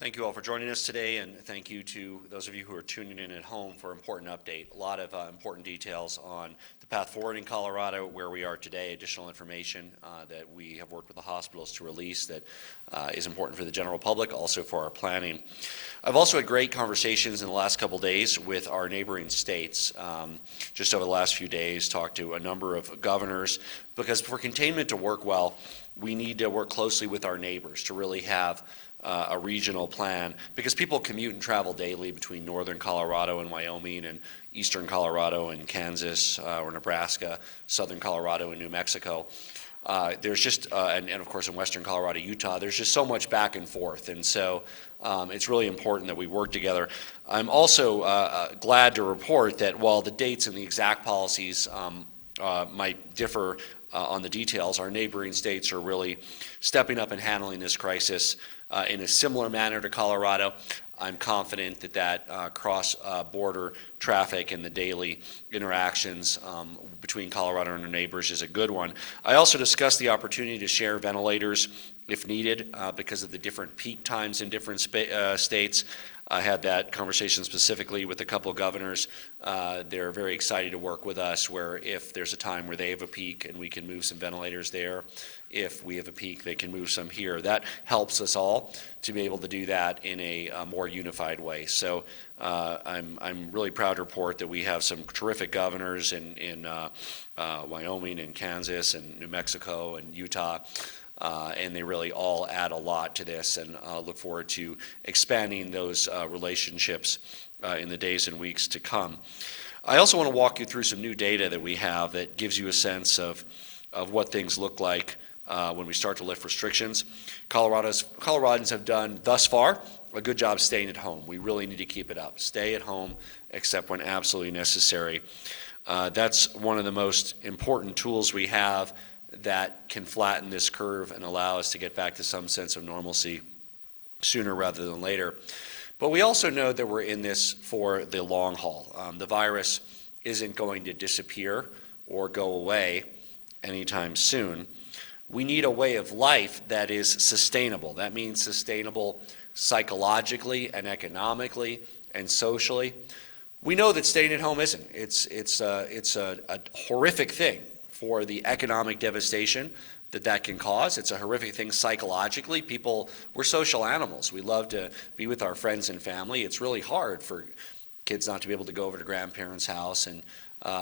Thank you all for joining us today, and thank you to those of you who are tuning in at home for an important update. A lot of important details on the path forward in Colorado, where we are today, additional information that we have worked with the hospitals to release that is important for the general public, also for our planning. I've also had great conversations in the last couple days with our neighboring states. Just over the last few days, talked to a number of governors, because for containment to work well, we need to work closely with our neighbors to really have a regional plan, because people commute and travel daily between northern Colorado and Wyoming and eastern Colorado and Kansas or Nebraska, southern Colorado and New Mexico. There's just, and of course in western Colorado, Utah, there's just so much back and forth. And so it's really important that we work together. I'm also glad to report that while the dates and the exact policies might differ on the details, our neighboring states are really stepping up and handling this crisis in a similar manner to Colorado. I'm confident that cross-border traffic and the daily interactions between Colorado and our neighbors is a good one. I also discussed the opportunity to share ventilators if needed because of the different peak times in different states. I had that conversation specifically with a couple of governors. They're very excited to work with us, where if there's a time where they have a peak and we can move some ventilators there, if we have a peak, they can move some here. That helps us all to be able to do that in a more unified way. So I'm really proud to report that we have some terrific governors in Wyoming and Kansas and New Mexico and Utah. And they really all add a lot to this, and look forward to expanding those relationships in the days and weeks to come. I also want to walk you through some new data that we have that gives you a sense of what things look like when we start to lift restrictions. Coloradans have done thus far a good job staying at home. We really need to keep it up. Stay at home except when absolutely necessary. That's one of the most important tools we have that can flatten this curve and allow us to get back to some sense of normalcy sooner rather than later. But we also know that we're in this for the long haul. The virus isn't going to disappear or go away anytime soon. We need a way of life that is sustainable. That means sustainable psychologically and economically and socially. We know that staying at home isn't. It's a horrific thing for the economic devastation that can cause. It's a horrific thing psychologically. We're social animals. We love to be with our friends and family. It's really hard for kids not to be able to go over to grandparents' house and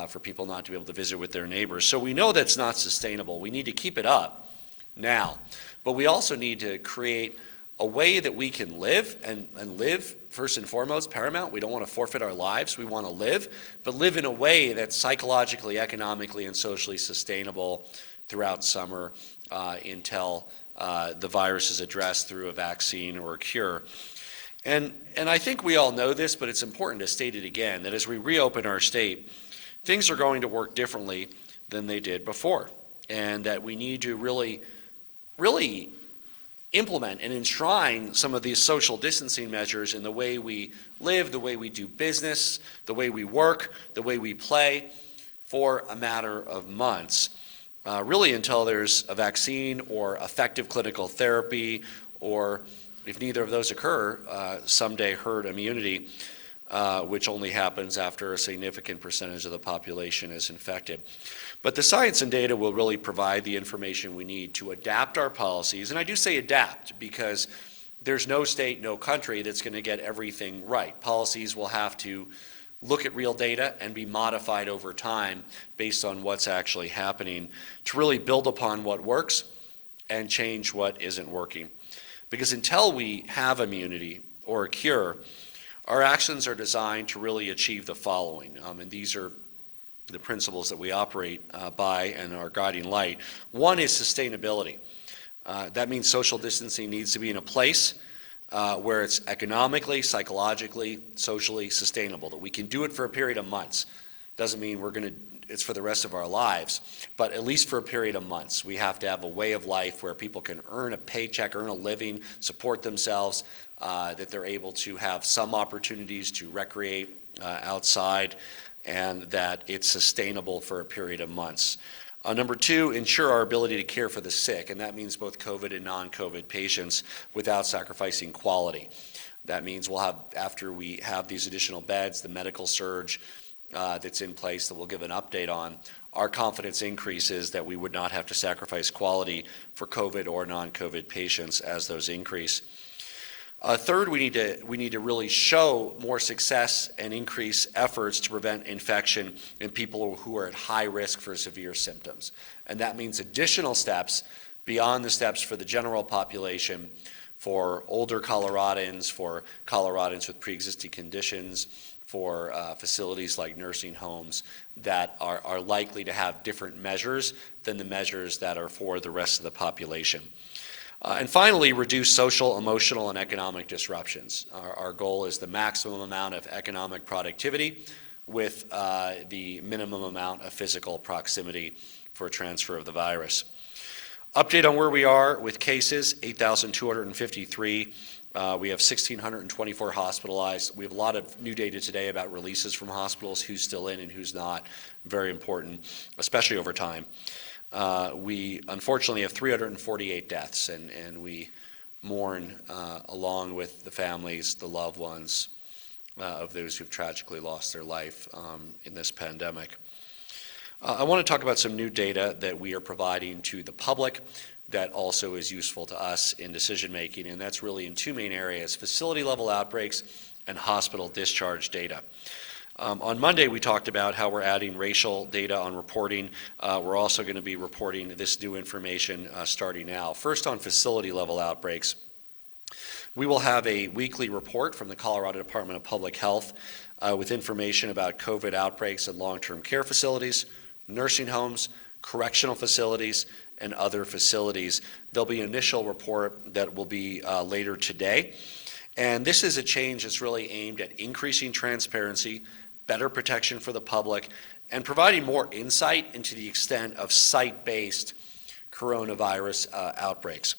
for people not to be able to visit with their neighbors. So we know that's not sustainable. We need to keep it up now. But we also need to create a way that we can live, and live first and foremost, paramount. We don't want to forfeit our lives. We want to live, but live in a way that's psychologically, economically, and socially sustainable throughout summer until the virus is addressed through a vaccine or a cure. And I think we all know this, but it's important to state it again, that as we reopen our state, things are going to work differently than they did before, and that we need to really implement and enshrine some of these social distancing measures in the way we live, the way we do business, the way we work, the way we play for a matter of months, really until there's a vaccine or effective clinical therapy, or if neither of those occur, someday herd immunity, which only happens after a significant percentage of the population is infected. But the science and data will really provide the information we need to adapt our policies. And I do say adapt because there's no state, no country that's going to get everything right. Policies will have to look at real data and be modified over time based on what's actually happening to really build upon what works and change what isn't working. Because until we have immunity or a cure, our actions are designed to really achieve the following. And these are the principles that we operate by and our guiding light. One is sustainability. That means social distancing needs to be in a place where it's economically, psychologically, socially sustainable, that we can do it for a period of months. Doesn't mean it's for the rest of our lives, but at least for a period of months. We have to have a way of life where people can earn a paycheck, earn a living, support themselves, that they're able to have some opportunities to recreate outside, and that it's sustainable for a period of months. Number two, ensure our ability to care for the sick, and that means both COVID and non-COVID patients without sacrificing quality. That means we'll have, after we have these additional beds, the medical surge that's in place that we'll give an update on, our confidence increases that we would not have to sacrifice quality for COVID or non-COVID patients as those increase. Third, we need to really show more success and increase efforts to prevent infection in people who are at high risk for severe symptoms. And that means additional steps beyond the steps for the general population, for older Coloradans, for Coloradans with pre-existing conditions, for facilities like nursing homes that are likely to have different measures than the measures that are for the rest of the population. And finally, reduce social, emotional, and economic disruptions. Our goal is the maximum amount of economic productivity with the minimum amount of physical proximity for transfer of the virus. Update on where we are with cases, 8,253. We have 1,624 hospitalized. We have a lot of new data today about releases from hospitals, who's still in and who's not. Very important, especially over time. We unfortunately have 348 deaths, and we mourn along with the families, the loved ones of those who've tragically lost their life in this pandemic. I want to talk about some new data that we are providing to the public that also is useful to us in decision making, and that's really in two main areas: facility level outbreaks and hospital discharge data. On Monday, we talked about how we're adding racial data on reporting. We're also going to be reporting this new information starting now. First, on facility level outbreaks, we will have a weekly report from the Colorado Department of Public Health with information about COVID outbreaks in long-term care facilities, nursing homes, correctional facilities, and other facilities. There'll be an initial report that will be later today. And this is a change that's really aimed at increasing transparency, better protection for the public, and providing more insight into the extent of site-based coronavirus outbreaks.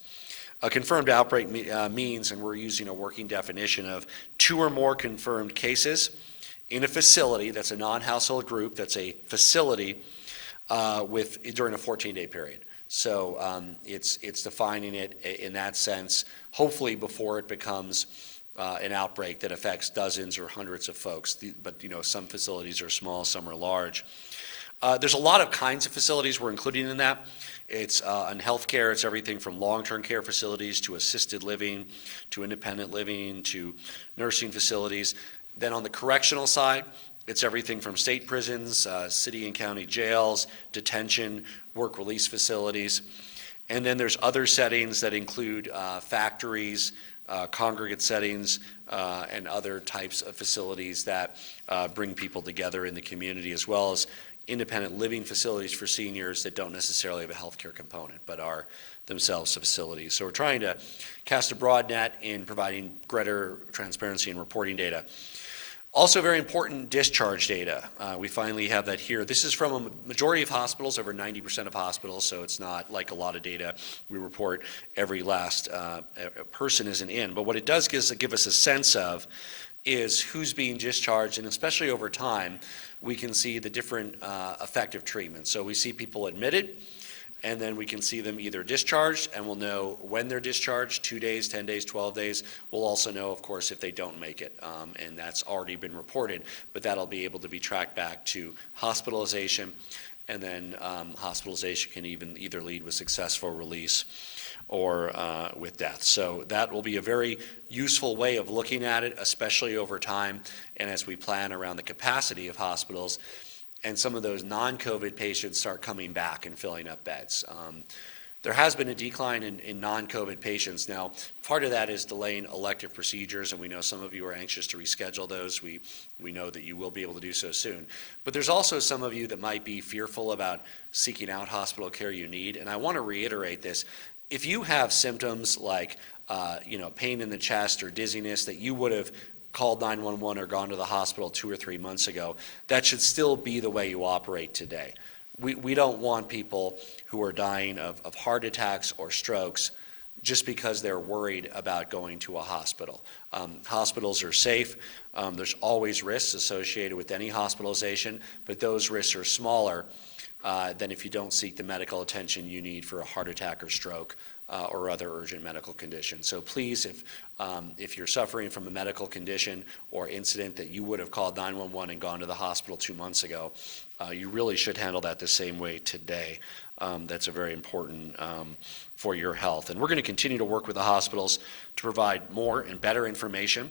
A confirmed outbreak means, and we're using a working definition of 2 or more confirmed cases in a facility that's a non-household group, that's a facility during a 14-day period. So it's defining it in that sense, hopefully before it becomes an outbreak that affects dozens or hundreds of folks. But some facilities are small, some are large. There's a lot of kinds of facilities we're including in that. It's in healthcare, it's everything from long-term care facilities to assisted living, to independent living, to nursing facilities. Then on the correctional side, it's everything from state prisons, city and county jails, detention, work release facilities. And then there's other settings that include factories, congregate settings, and other types of facilities that bring people together in the community, as well as independent living facilities for seniors that don't necessarily have a healthcare component, but are themselves facilities. So we're trying to cast a broad net in providing greater transparency and reporting data. Also very important, discharge data. We finally have that here. This is from a majority of hospitals, over 90% of hospitals, so it's not like a lot of data we report every last person isn't in. But what it does give us a sense of is who's being discharged, and especially over time, we can see the different effective treatments. So we see people admitted, and then we can see them either discharged, and we'll know when they're discharged, 2 days, 10 days, 12 days. We'll also know, of course, if they don't make it, and that's already been reported, but that'll be able to be tracked back to hospitalization, and then hospitalization can either lead with successful release or with death. So that will be a very useful way of looking at it, especially over time, and as we plan around the capacity of hospitals, and some of those non-COVID patients start coming back and filling up beds. There has been a decline in non-COVID patients. Now, part of that is delaying elective procedures, and we know some of you are anxious to reschedule those. We know that you will be able to do so soon. But there's also some of you that might be fearful about seeking out hospital care you need, and I want to reiterate this. If you have symptoms like pain in the chest or dizziness that you would have called 911 or gone to the hospital 2 or 3 months ago, that should still be the way you operate today. We don't want people who are dying of heart attacks or strokes just because they're worried about going to a hospital. Hospitals are safe. There's always risks associated with any hospitalization, but those risks are smaller than if you don't seek the medical attention you need for a heart attack or stroke or other urgent medical condition. So please, if you're suffering from a medical condition or incident that you would have called 911 and gone to the hospital 2 months ago, you really should handle that the same way today. That's a very important for your health. And we're going to continue to work with the hospitals to provide more and better information,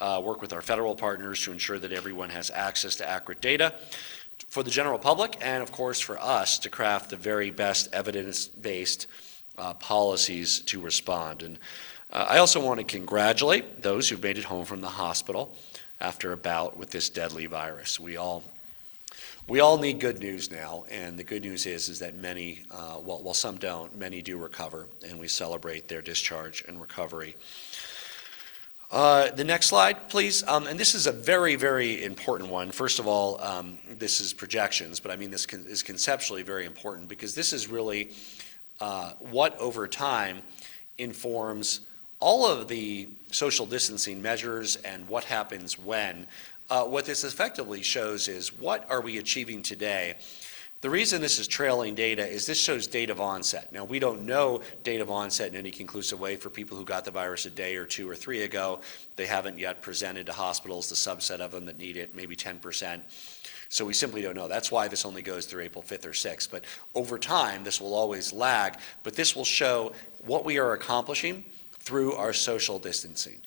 work with our federal partners to ensure that everyone has access to accurate data for the general public, and of course for us to craft the very best evidence-based policies to respond. And I also want to congratulate those who've made it home from the hospital after a bout with this deadly virus. We all need good news now, and the good news is that many, while some don't, many do recover, and we celebrate their discharge and recovery. The next slide, please. And this is a very, very important one. First of all, this is projections, but I mean this is conceptually very important because this is really what over time informs all of the social distancing measures and what happens when. What this effectively shows is what are we achieving today. The reason this is trailing data is this shows date of onset. Now, we don't know date of onset in any conclusive way for people who got the virus a day or 2 or 3 ago. They haven't yet presented to hospitals, the subset of them that need it, maybe 10%. So we simply don't know. That's why this only goes through April 5th or 6th. But over time, this will always lag. But this will show what we are accomplishing through our social distancing.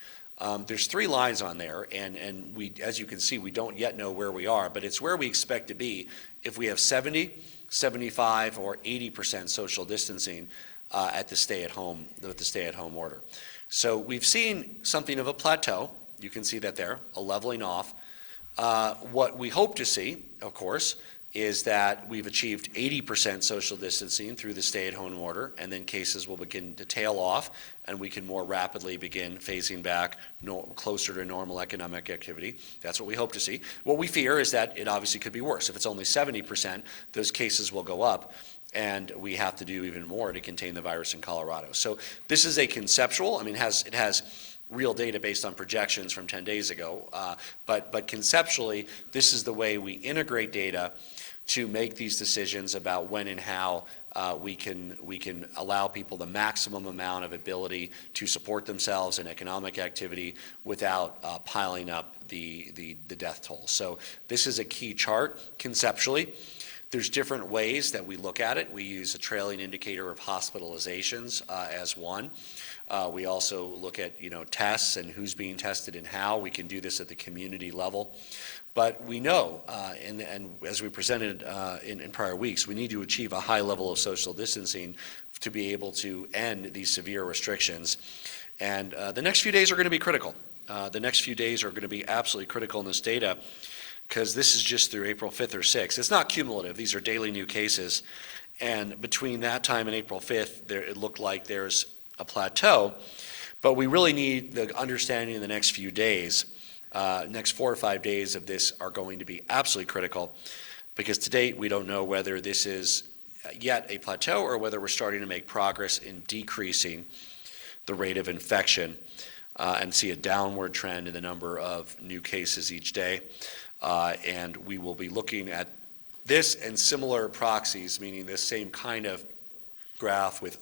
There's 3 lines on there, and we, as you can see, we don't yet know where we are, but it's where we expect to be if we have 70, 75, or 80% social distancing at the stay-at-home order. So we've seen something of a plateau. You can see that there, a leveling off. What we hope to see, of course, is that we've achieved 80% social distancing through the stay-at-home order, and then cases will begin to tail off, and we can more rapidly begin phasing back closer to normal economic activity. That's what we hope to see. What we fear is that it obviously could be worse. If it's only 70%, those cases will go up, and we have to do even more to contain the virus in Colorado. So this is a conceptual, I mean, it has real data based on projections from 10 days ago, but conceptually, this is the way we integrate data to make these decisions about when and how we can allow people the maximum amount of ability to support themselves in economic activity without piling up the death toll. So this is a key chart conceptually. There's different ways that we look at it. We use a trailing indicator of hospitalizations as one. We also look at tests and who's being tested and how. We can do this at the community level. But we know, and as we presented in prior weeks, we need to achieve a high level of social distancing to be able to end these severe restrictions. And the next few days are going to be critical. The next few days are going to be absolutely critical in this data because this is just through April 5th or 6th. It's not cumulative. These are daily new cases. And between that time and April 5th, it looked like there's a plateau. But we really need the understanding in the next few days. Next 4 or 5 days of this are going to be absolutely critical because to date we don't know whether this is yet a plateau or whether we're starting to make progress in decreasing the rate of infection and see a downward trend in the number of new cases each day. And we will be looking at this and similar proxies, meaning this same kind of graph with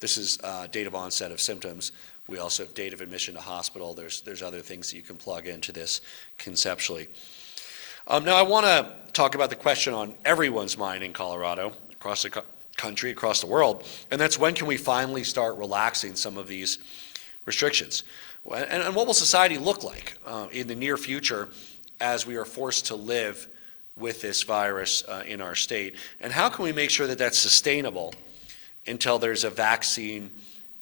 this is date of onset of symptoms. We also have date of admission to hospital. There's other things that you can plug into this conceptually. Now I want to talk about the question on everyone's mind in Colorado, across the country, across the world, and that's when can we finally start relaxing some of these restrictions? And what will society look like in the near future as we are forced to live with this virus in our state? And how can we make sure that that's sustainable until there's a vaccine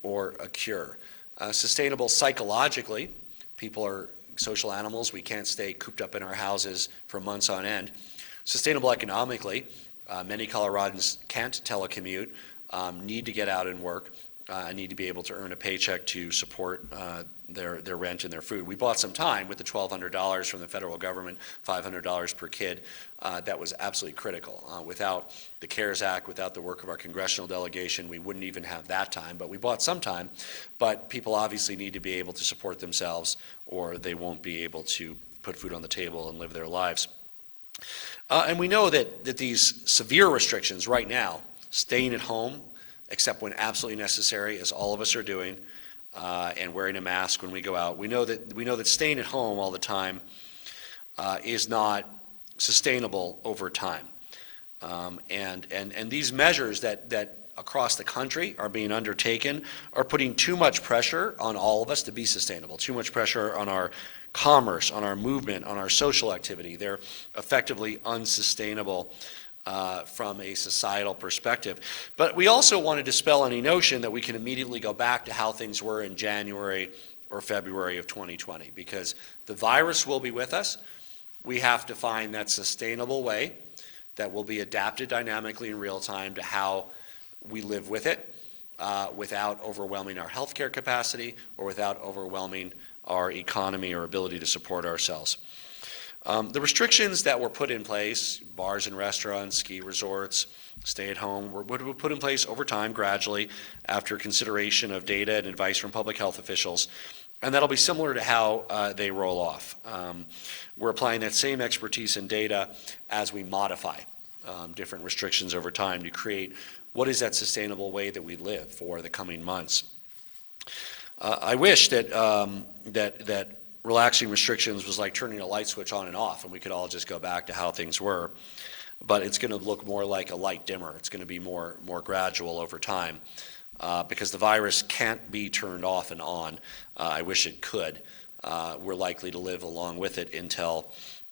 or a cure? Sustainable psychologically, people are social animals. We can't stay cooped up in our houses for months on end. Sustainable economically, many Coloradans can't telecommute, need to get out and work, need to be able to earn a paycheck to support their rent and their food. We bought some time with the $1,200 from the federal government, $500 per kid. That was absolutely critical. Without the CARES Act, without the work of our congressional delegation, we wouldn't even have that time. But we bought some time. But people obviously need to be able to support themselves or they won't be able to put food on the table and live their lives. And we know that these severe restrictions right now, staying at home, except when absolutely necessary, as all of us are doing, and wearing a mask when we go out, we know that staying at home all the time is not sustainable over time. And these measures that across the country are being undertaken are putting too much pressure on all of us to be sustainable, too much pressure on our commerce, on our movement, on our social activity. They're effectively unsustainable from a societal perspective. But we also want to dispel any notion that we can immediately go back to how things were in January or February of 2020, because the virus will be with us. We have to find that sustainable way that will be adapted dynamically in real time to how we live with it without overwhelming our healthcare capacity or without overwhelming our economy or ability to support ourselves. The restrictions that were put in place, bars and restaurants, ski resorts, stay at home, were put in place over time gradually after consideration of data and advice from public health officials. And that'll be similar to how they roll off. We're applying that same expertise and data as we modify different restrictions over time to create what is that sustainable way that we live for the coming months. I wish that that relaxing restrictions was like turning a light switch on and off, and we could all just go back to how things were. But it's going to look more like a light dimmer. It's going to be more gradual over time because the virus can't be turned off and on. I wish it could. We're likely to live along with it until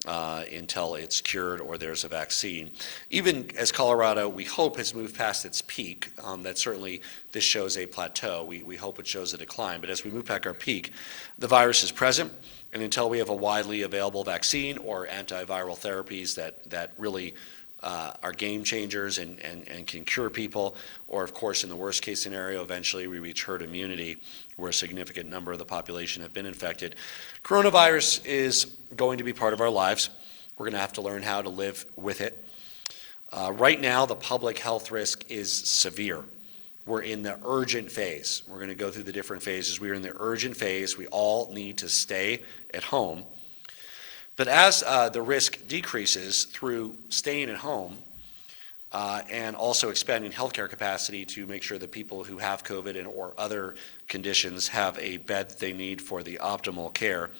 it's cured or there's a vaccine. Even as Colorado, we hope, has moved past its peak, that certainly this shows a plateau. We hope it shows a decline. But as we move past our peak, the virus is present, and until we have a widely available vaccine or antiviral therapies that really are game changers and can cure people, or of course in the worst case scenario, eventually we reach herd immunity where a significant number of the population have been infected. Coronavirus is going to be part of our lives. We're going to have to learn how to live with it. Right now, the public health risk is severe. We're in the urgent phase. We're going to go through the different phases. We're in the urgent phase. We all need to stay at home. But as the risk decreases through staying at home and also expanding healthcare capacity to make sure that people who have COVID or other conditions have a bed that they need for the optimal care,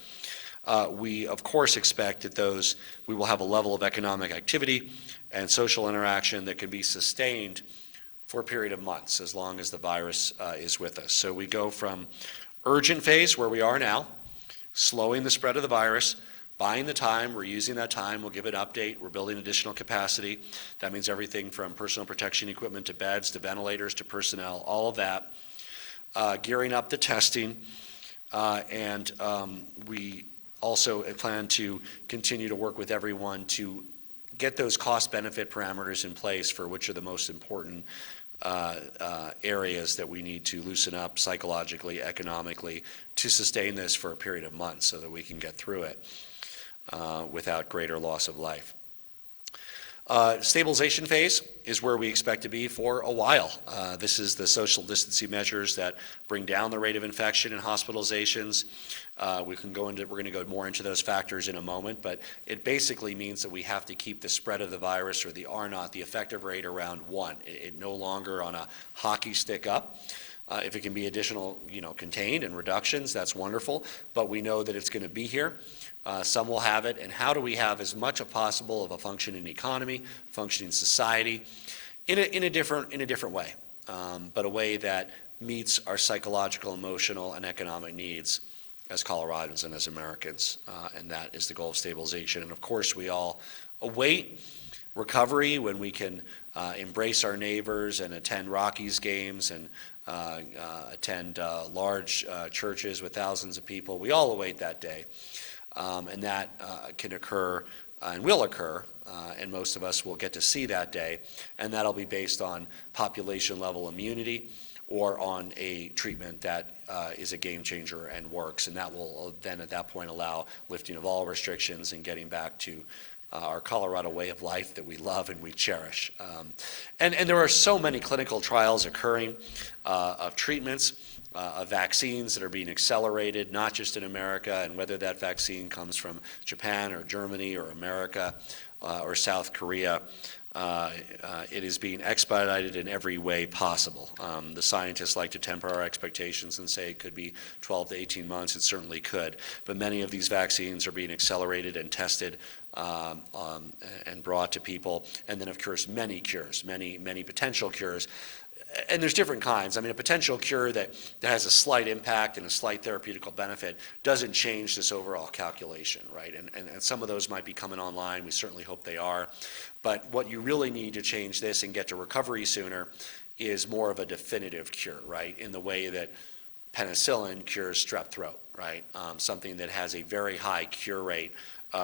we of course expect that we will have a level of economic activity and social interaction that can be sustained for a period of months as long as the virus is with us. So we go from urgent phase where we are now, slowing the spread of the virus, buying the time, we're using that time, we'll give an update, we're building additional capacity. That means everything from personal protection equipment to beds to ventilators to personnel, all of that. Gearing up the testing, and we also plan to continue to work with everyone to get those cost-benefit parameters in place for which are the most important areas that we need to loosen up psychologically, economically, to sustain this for a period of months so that we can get through it without greater loss of life. Stabilization phase is where we expect to be for a while. This is the social distancing measures that bring down the rate of infection and hospitalizations. We're going to go more into those factors in a moment, but it basically means that we have to keep the spread of the virus, or the R0, the effective rate, around 1. It no longer on a hockey stick up. If it can be additional, contained and reductions, that's wonderful, but we know that it's going to be here. Some will have it, and how do we have as much as possible of a functioning economy, functioning society, in a different way, but a way that meets our psychological, emotional, and economic needs as Coloradans and as Americans, and that is the goal of stabilization. And of course, we all await recovery when we can embrace our neighbors and attend Rockies games and attend large churches with thousands of people. We all await that day. And that can occur and will occur, and most of us will get to see that day, and that'll be based on population level immunity or on a treatment that is a game changer and works, and that will then at that point allow lifting of all restrictions and getting back to our Colorado way of life that we love and we cherish. And there are so many clinical trials occurring of treatments, of vaccines that are being accelerated, not just in America, and whether that vaccine comes from Japan or Germany or America, or South Korea. It is being expedited in every way possible. The scientists like to temper our expectations and say it could be 12 to 18 months. It certainly could. But many of these vaccines are being accelerated and tested and brought to people. And then, of course, many cures, many potential cures. And there's different kinds. I mean, a potential cure that has a slight impact and a slight therapeutical benefit doesn't change this overall calculation, right? And some of those might be coming online. We certainly hope they are. But what you really need to change this and get to recovery sooner is more of a definitive cure, right? In the way that penicillin cures strep throat, right? Something that has a very high cure rate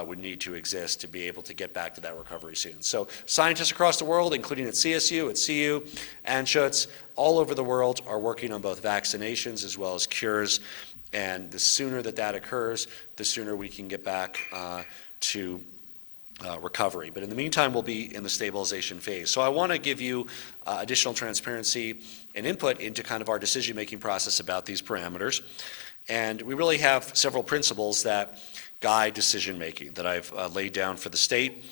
would need to exist to be able to get back to that recovery soon. So scientists across the world, including at CSU, at CU, Anschutz, all over the world are working on both vaccinations as well as cures. And the sooner that occurs, the sooner we can get back to recovery. But in the meantime, we'll be in the stabilization phase. So I want to give you additional transparency and input into kind of our decision-making process about these parameters. And we really have several principles that guide decision-making that I've laid down for the state,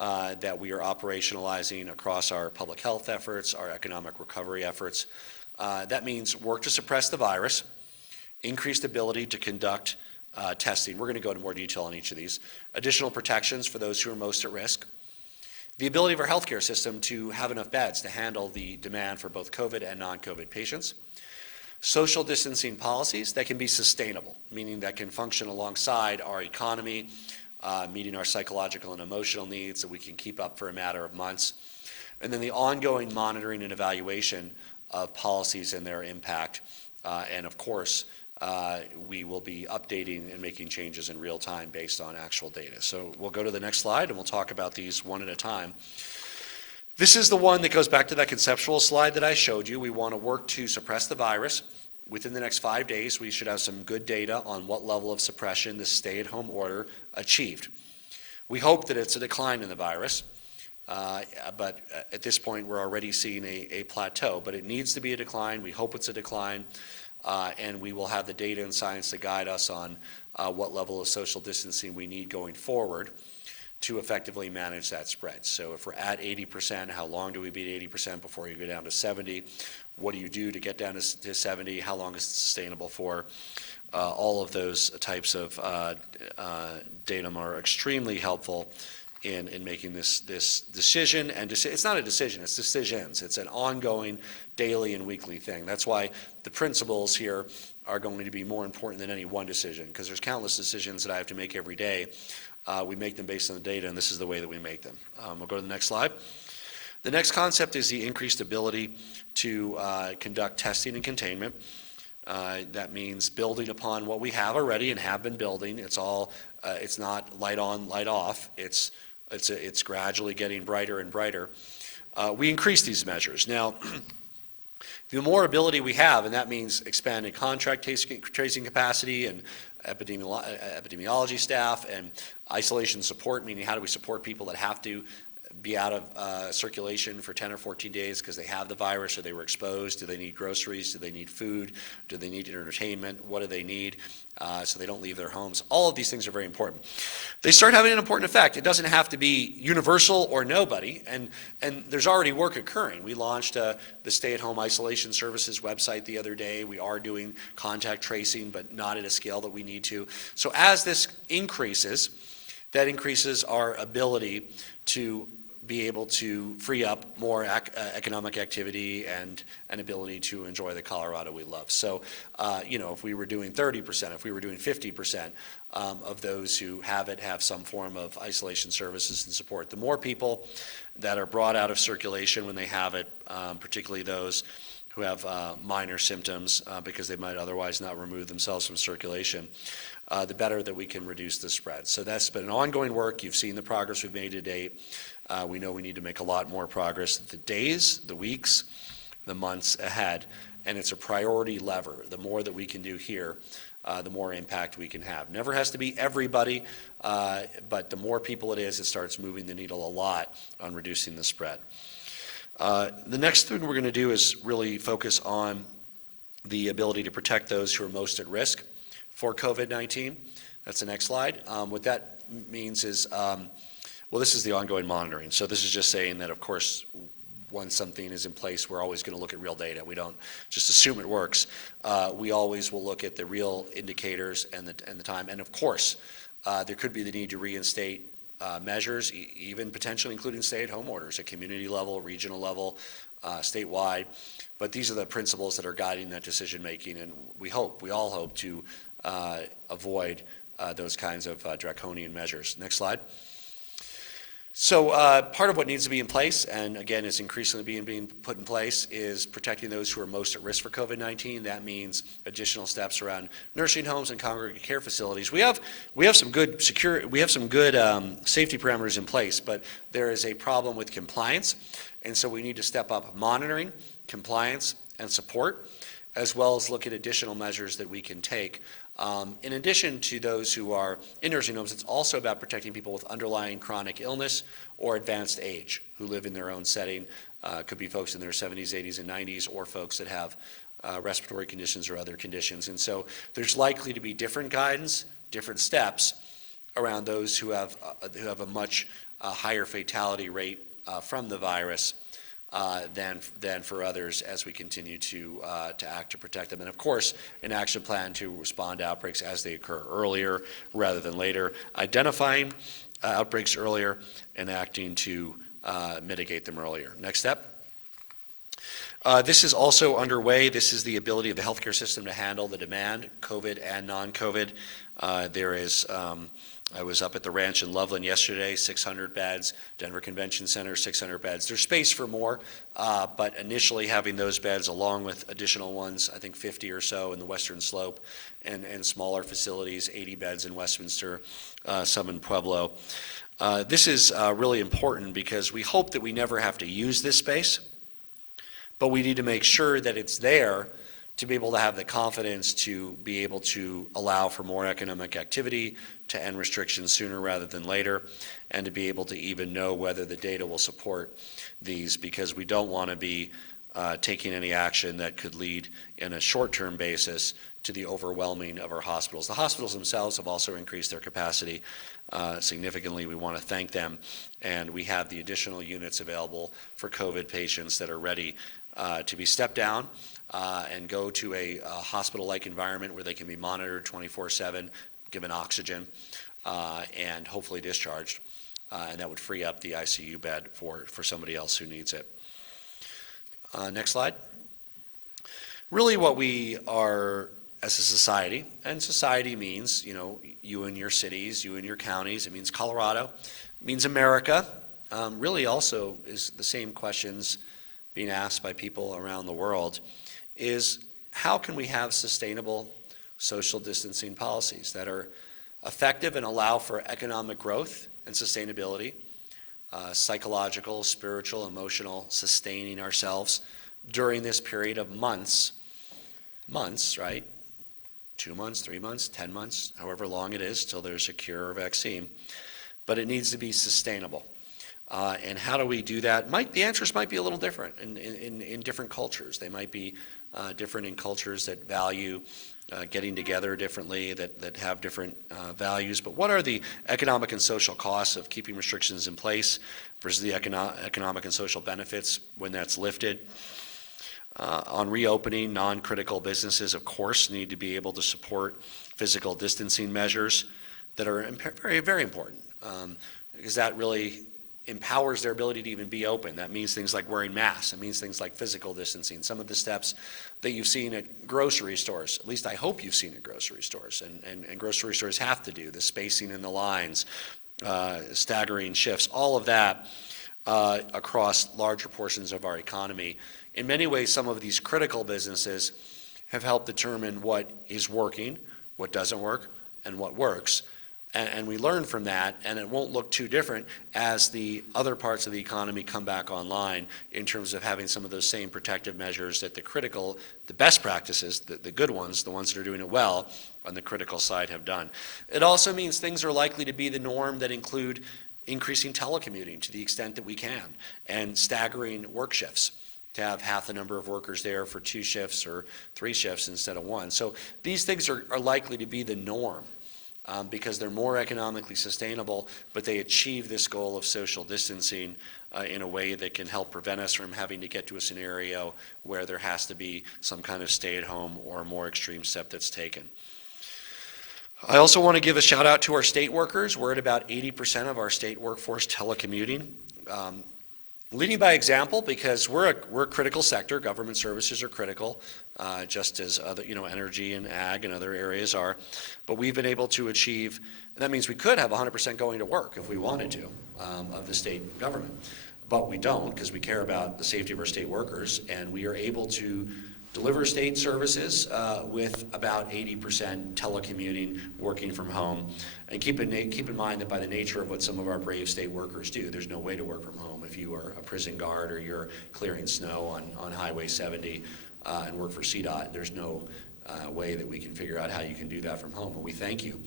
that we are operationalizing across our public health efforts, our economic recovery efforts. That means work to suppress the virus, increased ability to conduct testing. We're going to go into more detail on each of these. Additional protections for those who are most at risk. The ability of our healthcare system to have enough beds to handle the demand for both COVID and non-COVID patients. Social distancing policies that can be sustainable, meaning that can function alongside our economy, meeting our psychological and emotional needs that we can keep up for a matter of months. And then the ongoing monitoring and evaluation of policies and their impact. And of course, we will be updating and making changes in real time based on actual data. So we'll go to the next slide and we'll talk about these one at a time. This is the one that goes back to that conceptual slide that I showed you. We want to work to suppress the virus. Within the next 5 days, we should have some good data on what level of suppression this stay-at-home order achieved. We hope that it's a decline in the virus, but at this point, we're already seeing a plateau. But it needs to be a decline. We hope it's a decline, and we will have the data and science to guide us on what level of social distancing we need going forward to effectively manage that spread. So if we're at 80%, how long do we be at 80% before you go down to 70? What do you do to get down to 70? How long is it sustainable for? All of those types of data are extremely helpful in making this decision. And it's not a decision, it's decisions. It's an ongoing daily and weekly thing. That's why the principles here are going to be more important than any one decision, because there's countless decisions that I have to make every day. We make them based on the data, and this is the way that we make them. We'll go to the next slide. The next concept is the increased ability to conduct testing and containment. That means building upon what we have already and have been building. It's not light on, light off. It's gradually getting brighter and brighter. We increase these measures. Now, the more ability we have, and that means expanded contract tracing capacity and epidemiology staff and isolation support, meaning how do we support people that have to be out of circulation for 10 or 14 days because they have the virus or they were exposed? Do they need groceries? Do they need food? Do they need entertainment? What do they need so they don't leave their homes? All of these things are very important. They start having an important effect. It doesn't have to be universal or nobody, and there's already work occurring. We launched the Stay-at-Home Isolation Services website the other day. We are doing contact tracing, but not at a scale that we need to. So as this increases, that increases our ability to be able to free up more economic activity and an ability to enjoy the Colorado we love. So, if we were doing 30%, if we were doing 50% of those who have it have some form of isolation services and support, the more people that are brought out of circulation when they have it, particularly those who have minor symptoms because they might otherwise not remove themselves from circulation, the better that we can reduce the spread. So that's been an ongoing work. You've seen the progress we've made to date. We know we need to make a lot more progress the days, the weeks, the months ahead, and it's a priority lever. The more that we can do here, the more impact we can have. Never has to be everybody, but the more people it is, it starts moving the needle a lot on reducing the spread. The next thing we're going to do is really focus on the ability to protect those who are most at risk for COVID-19. That's the next slide. What that means is Well, this is the ongoing monitoring. So this is just saying that, of course, once something is in place, we're always going to look at real data. We don't just assume it works. We always will look at the real indicators and the time. And of course, there could be the need to reinstate measures, even potentially including stay-at-home orders at community level, regional level, statewide. But these are the principles that are guiding that decision-making, and we all hope to avoid those kinds of draconian measures. Next slide. So part of what needs to be in place, and again is increasingly being put in place, is protecting those who are most at risk for COVID-19. That means additional steps around nursing homes and congregate care facilities. We have some good safety parameters in place, but there is a problem with compliance, and so we need to step up monitoring, compliance, and support, as well as look at additional measures that we can take. In addition to those who are in nursing homes, it's also about protecting people with underlying chronic illness or advanced age who live in their own setting. Could be folks in their 70s, 80s, and 90s, or folks that have respiratory conditions or other conditions. And so there's likely to be different guidance, different steps around those who have a much higher fatality rate from the virus than for others as we continue to act to protect them. And of course, an action plan to respond to outbreaks as they occur earlier rather than later, identifying outbreaks earlier and acting to mitigate them earlier. Next step. This is also underway. This is the ability of the healthcare system to handle the demand, COVID and non-COVID. I was up at the ranch in Loveland yesterday, 600 beds, Denver Convention Center, 600 beds. There's space for more, but initially having those beds along with additional ones, I think 50 or so in the Western Slope, and smaller facilities, 80 beds in Westminster, some in Pueblo. This is really important because we hope that we never have to use this space, but we need to make sure that it's there to be able to have the confidence to be able to allow for more economic activity, to end restrictions sooner rather than later, and to be able to even know whether the data will support these, because we don't want to be taking any action that could lead in a short-term basis to the overwhelming of our hospitals. The hospitals themselves have also increased their capacity significantly. We want to thank them, and we have the additional units available for COVID patients that are ready to be stepped down and go to a hospital-like environment where they can be monitored 24/7, given oxygen, and hopefully discharged. And that would free up the ICU bed for somebody else who needs it. Next slide. Really what we are as a society, and society means, you and your cities, you and your counties, it means Colorado, it means America, really also is the same questions being asked by people around the world, is how can we have sustainable social distancing policies that are effective and allow for economic growth and sustainability, psychological, spiritual, emotional, sustaining ourselves during this period of months, right? 2 months, 3 months, 10 months, however long it is till there's a cure or vaccine. But it needs to be sustainable. And how do we do that? The answers might be a little different in different cultures. They might be different in cultures that value getting together differently, that have different values. But what are the economic and social costs of keeping restrictions in place versus the economic and social benefits when that's lifted? On reopening, non-critical businesses, of course, need to be able to support physical distancing measures that are very, very important, because that really empowers their ability to even be open. That means things like wearing masks. It means things like physical distancing. Some of the steps that you've seen at grocery stores, at least I hope you've seen at grocery stores, and grocery stores have to do, the spacing in the lines, staggering shifts, all of that across larger portions of our economy. In many ways, some of these critical businesses have helped determine what is working, what doesn't work, and what works. And we learn from that, and it won't look too different as the other parts of the economy come back online in terms of having some of those same protective measures that the best practices, the good ones, the ones that are doing it well on the critical side have done. It also means things are likely to be the norm that include increasing telecommuting to the extent that we can, and staggering work shifts to have half the number of workers there for 2 shifts or 3 shifts instead of 1. So these things are likely to be the norm. because they're more economically sustainable, but they achieve this goal of social distancing in a way that can help prevent us from having to get to a scenario where there has to be some kind of stay-at-home or more extreme step that's taken. I also want to give a shout out to our state workers. We're at about 80% of our state workforce telecommuting. Leading by example, because we're a critical sector. Government services are critical, just as other, energy and ag and other areas are. But we've been able to achieve, and that means we could have 100% going to work if we wanted to, of the state government. But we don't, because we care about the safety of our state workers, and we are able to deliver state services with about 80% telecommuting, working from home. And keep in mind that by the nature of what some of our brave state workers do, there's no way to work from home. If you are a prison guard or you're clearing snow on Highway 70 and work for CDOT, there's no way that we can figure out how you can do that from home, and we thank you.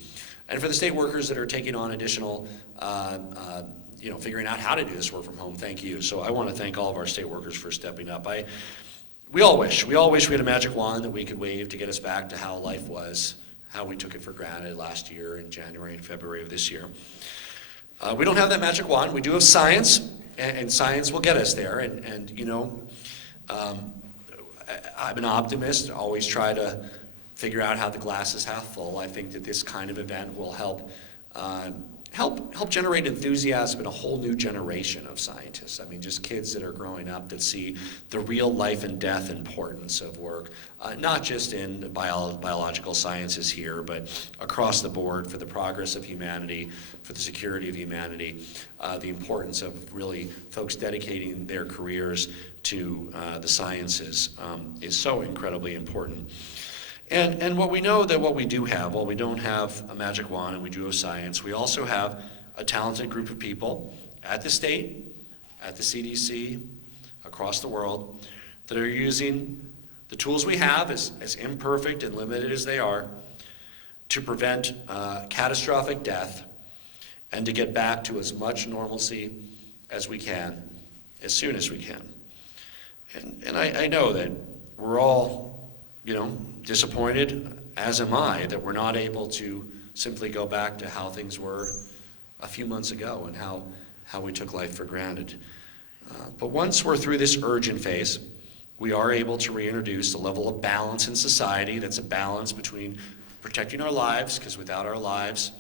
And for the state workers that are taking on additional figuring out how to do this work from home, thank you. So I want to thank all of our state workers for stepping up. We all wish we had a magic wand that we could wave to get us back to how life was, how we took it for granted last year in January and February of this year. We don't have that magic wand. We do have science, and science will get us there. I'm an optimist. I always try to figure out how the glass is half full. I think that this kind of event will help generate enthusiasm in a whole new generation of scientists. I mean, just kids that are growing up that see the real life and death importance of work, not just in biological sciences here, but across the board for the progress of humanity, for the security of humanity, the importance of really folks dedicating their careers to the sciences is so incredibly important. And what we know that what we do have, while we don't have a magic wand and we do have science, we also have a talented group of people at the state, at the CDC, across the world, that are using the tools we have, as imperfect and limited as they are, to prevent catastrophic death and to get back to as much normalcy as we can, as soon as we can. And I know that we're all, disappointed, as am I, that we're not able to simply go back to how things were a few months ago and how we took life for granted. But once we're through this urgent phase, we are able to reintroduce a level of balance in society that's a balance between protecting our lives, because without our lives,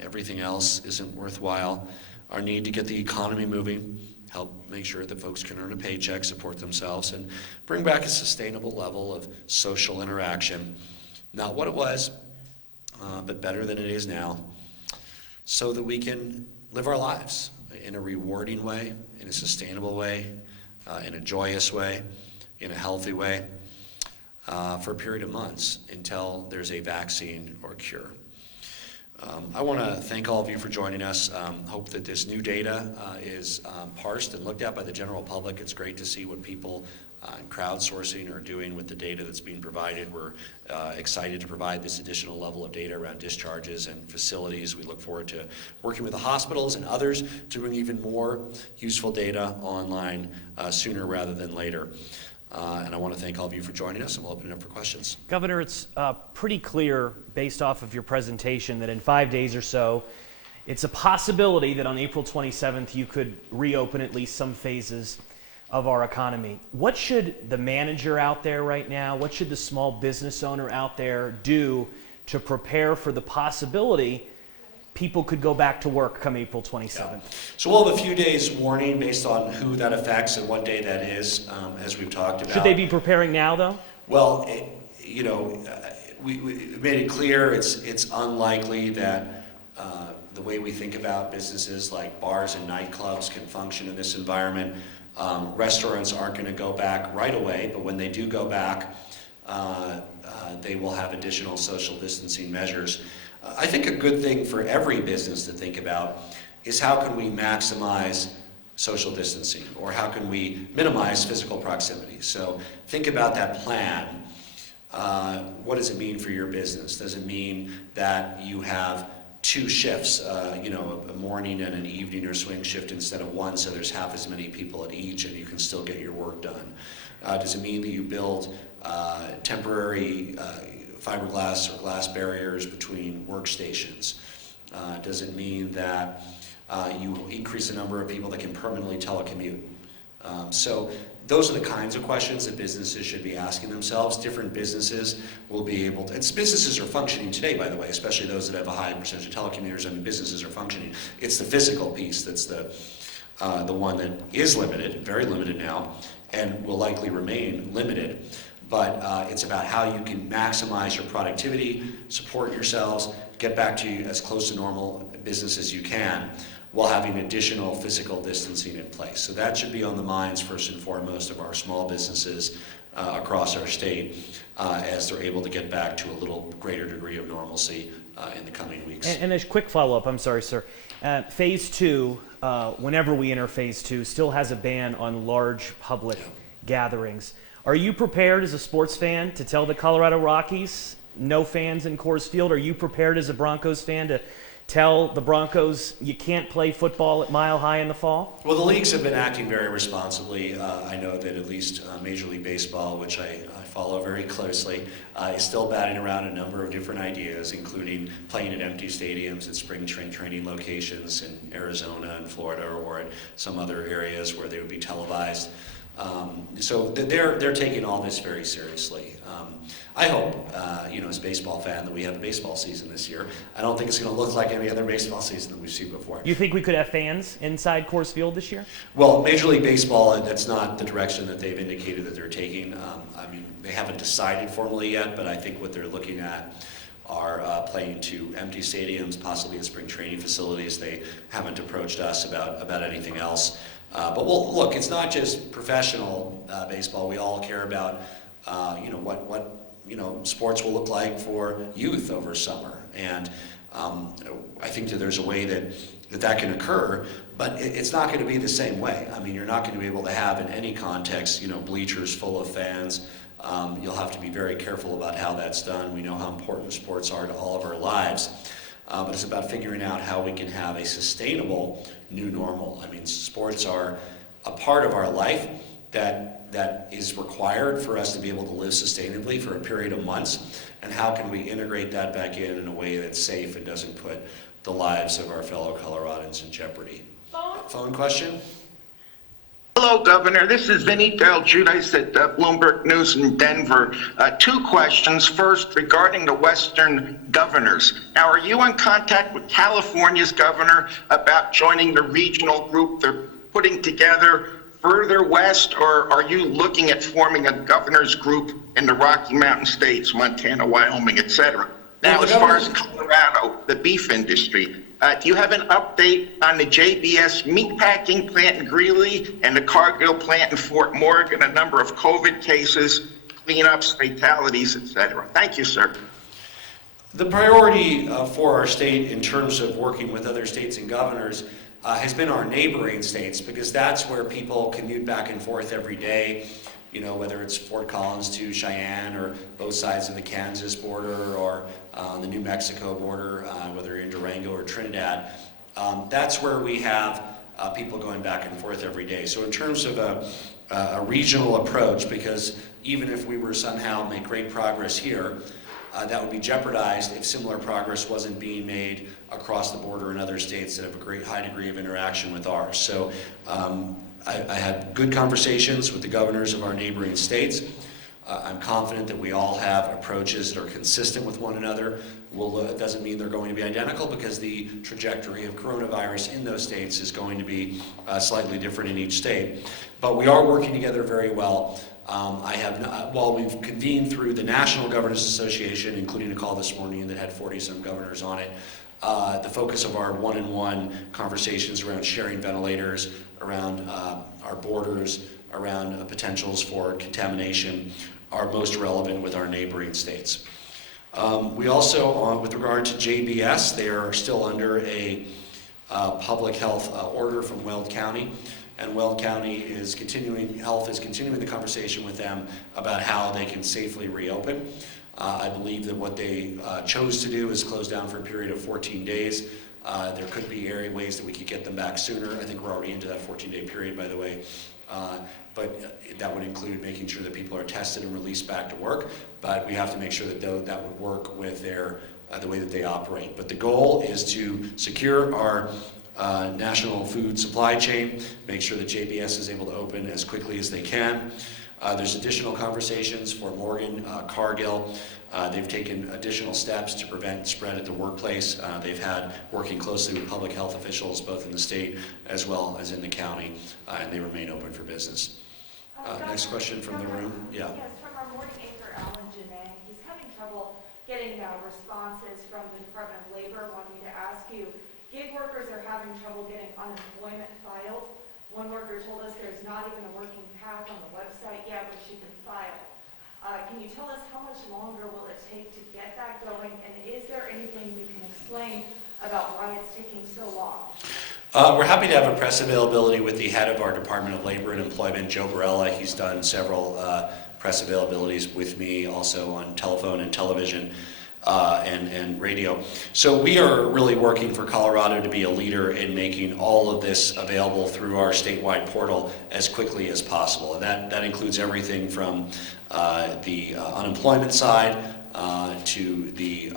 everything else isn't worthwhile, our need to get the economy moving, help make sure that folks can earn a paycheck, support themselves, and bring back a sustainable level of social interaction. Not what it was, but better than it is now, so that we can live our lives in a rewarding way, in a sustainable way, in a joyous way, in a healthy way, for a period of months until there's a vaccine or cure. I want to thank all of you for joining us. Hope that this new data is parsed and looked at by the general public. It's great to see what people in crowdsourcing are doing with the data that's being provided. We're excited to provide this additional level of data around discharges and facilities. We look forward to working with the hospitals and others to bring even more useful data online sooner rather than later. And I want to thank all of you for joining us, and we'll open it up for questions. Governor, it's pretty clear, based off of your presentation, that in 5 days or so, it's a possibility that on April 27th you could reopen at least some phases of our economy. What should the manager out there right now, what should the small business owner out there do to prepare for the possibility people could go back to work come April 27th? Yeah. So we'll have a few days warning based on who that affects and what day that is, as we've talked about. Should they be preparing now, though? Well, we made it clear it's unlikely that the way we think about businesses like bars and nightclubs can function in this environment. Restaurants aren't going to go back right away, but when they do go back, they will have additional social distancing measures. I think a good thing for every business to think about is how can we maximize social distancing, or how can we minimize physical proximity. So think about that plan. What does it mean for your business? Does it mean that you have two shifts, a morning and an evening or swing shift instead of one, so there's half as many people at each and you can still get your work done? Does it mean that you build temporary fiberglass or glass barriers between workstations? Does it mean that you increase the number of people that can permanently telecommute? So those are the kinds of questions that businesses should be asking themselves. Different businesses will be able to, and businesses are functioning today, by the way, especially those that have a high percentage of telecommuters. I mean, businesses are functioning. It's the physical piece that's the one that is limited, very limited now, and will likely remain limited. But it's about how you can maximize your productivity, support yourselves, get back to as close to normal business as you can, while having additional physical distancing in place. So that should be on the minds, first and foremost, of our small businesses across our state as they're able to get back to a little greater degree of normalcy in the coming weeks. And a quick follow-up, I'm sorry, sir. Phase 2, whenever we enter Phase 2, still has a ban on large public gatherings. Are you prepared as a sports fan to tell the Colorado Rockies no fans in Coors Field? Are you prepared as a Broncos fan to tell the Broncos you can't play football at Mile High in the fall? Well, the leagues have been acting very responsibly. I know that at least Major League Baseball, which I follow very closely, is still batting around a number of different ideas, including playing at empty stadiums at spring training locations in Arizona and Florida, or at some other areas where they would be televised. So they're taking all this very seriously. I hope, as a baseball fan, that we have a baseball season this year. I don't think it's going to look like any other baseball season that we've seen before. You think we could have fans inside Coors Field this year? Well, Major League Baseball, that's not the direction that they've indicated that they're taking. They haven't decided formally yet, but I think what they're looking at are playing to empty stadiums, possibly at spring training facilities. They haven't approached us about anything else. But look, it's not just professional baseball. We all care about, what sports will look like for youth over summer. And I think that there's a way that can occur, but it's not going to be the same way. I mean, you're not going to be able to have in any context, bleachers full of fans. You'll have to be very careful about how that's done. We know how important sports are to all of our lives. But it's about figuring out how we can have a sustainable new normal. I mean, sports are a part of our life that is required for us to be able to live sustainably for a period of months. And how can we integrate that back in a way that's safe and doesn't put the lives of our fellow Coloradans in jeopardy? Phone question? Hello, Governor. This is Vinny Del Giudice at Bloomberg News in Denver. Two questions. First, regarding the Western governors. Now, are you in contact with California's governor about joining the regional group they're putting together further west, or are you looking at forming a governors group in the Rocky Mountain states, Montana, Wyoming, etc.? Now, as far as Colorado, the beef industry, do you have an update on the JBS meatpacking plant in Greeley and the Cargill plant in Fort Morgan, a number of COVID cases, cleanups, fatalities, etc.? Thank you, sir. The priority for our state in terms of working with other states and governors has been our neighboring states, because that's where people commute back and forth every day, whether it's Fort Collins to Cheyenne, or both sides of the Kansas border, or on the New Mexico border, whether you're in Durango or Trinidad. That's where we have people going back and forth every day. So in terms of a regional approach, because even if we were somehow make great progress here, that would be jeopardized if similar progress wasn't being made across the border in other states that have a great high degree of interaction with ours. So I had good conversations with the governors of our neighboring states. I'm confident that we all have approaches that are consistent with one another. It doesn't mean they're going to be identical, because the trajectory of coronavirus in those states is going to be slightly different in each state. But we are working together very well. While we've convened through the National Governors Association, including a call this morning that had 40-some governors on it, the focus of our one-on-one conversations around sharing ventilators, around our borders, around potentials for contamination are most relevant with our neighboring states. We also, with regard to JBS, they are still under a public health order from Weld County. And Weld County is continuing the conversation with them about how they can safely reopen. I believe that what they chose to do is close down for a period of 14 days. There could be ways that we could get them back sooner. I think we're already into that 14-day period, by the way. But that would include making sure that people are tested and released back to work. But we have to make sure that that would work with the way that they operate. But the goal is to secure our national food supply chain, make sure that JBS is able to open as quickly as they can. There's additional conversations for Morgan, Cargill. They've taken additional steps to prevent spread at the workplace. They've had working closely with public health officials, both in the state as well as in the county, and they remain open for business. Next question from the room. Yeah. Yes, from our morning anchor, Alan Janae. He's having trouble getting responses from the Department of Labor. Wanted me to ask you, gig workers are having trouble getting unemployment filed. One worker told us there's not even a working path on the website yet where she can file. Can you tell us how much longer will it take to get that going? And is there anything you can explain about why it's taking so long? We're happy to have a press availability with the head of our Department of Labor and Employment, Joe Barella. He's done several press availabilities with me, also on telephone and television and radio. So we are really working for Colorado to be a leader in making all of this available through our statewide portal as quickly as possible. And that includes everything from the unemployment side to the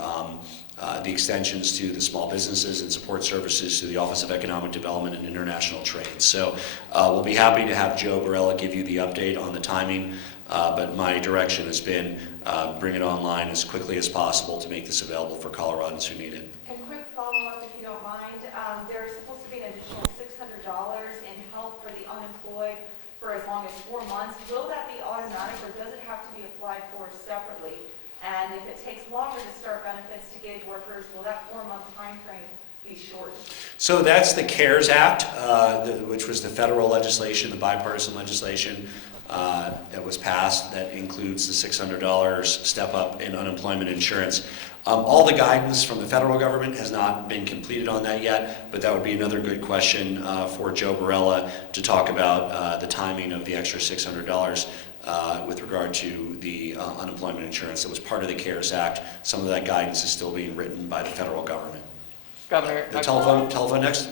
extensions to the small businesses and support services to the Office of Economic Development and International Trade. So we'll be happy to have Joe Barella give you the update on the timing, but my direction has been bring it online as quickly as possible to make this available for Coloradans who need it. And quick follow-up, if you don't mind, there's supposed to be an additional $600 in help for the unemployed for as long as 4 months. Will that be automatic, or does it have to be applied for separately? And if it takes longer to start benefits to gig workers, will that 4-month time frame be shortened? So that's the CARES Act, which was the federal legislation, the bipartisan legislation that was passed that includes the $600 step up in unemployment insurance. All the guidance from the federal government has not been completed on that yet, but that would be another good question for Joe Barella to talk about the timing of the extra $600 with regard to the unemployment insurance that was part of the CARES Act. Some of that guidance is still being written by the federal government. Governor, The telephone next.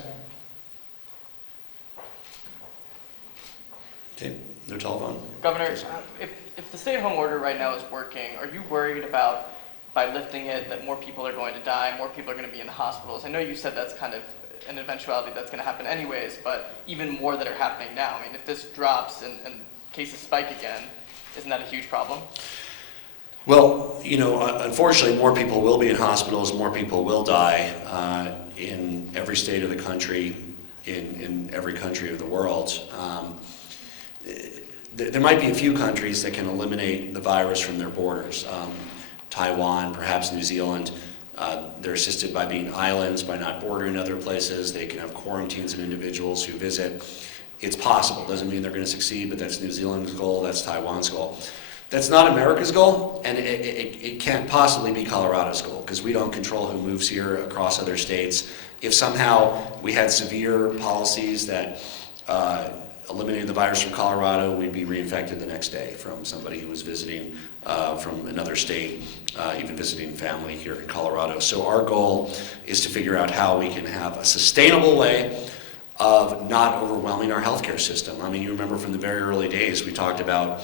Okay, no telephone. Governor, if the stay-at-home order right now is working, are you worried about, by lifting it, that more people are going to die, more people are going to be in the hospitals? I know you said that's kind of an eventuality that's going to happen anyways, but even more that are happening now. I mean, if this drops and cases spike again, isn't that a huge problem? Well, unfortunately, more people will be in hospitals, more people will die in every state of the country, in every country of the world. There might be a few countries that can eliminate the virus from their borders. Taiwan, perhaps New Zealand. They're assisted by being islands, by not bordering other places. They can have quarantines of individuals who visit. It's possible. Doesn't mean they're going to succeed, but that's New Zealand's goal, that's Taiwan's goal. That's not America's goal, and it can't possibly be Colorado's goal, because we don't control who moves here across other states. If somehow we had severe policies that eliminated the virus from Colorado, we'd be reinfected the next day from somebody who was visiting from another state, even visiting family here in Colorado. So our goal is to figure out how we can have a sustainable way of not overwhelming our healthcare system. I mean, you remember from the very early days, we talked about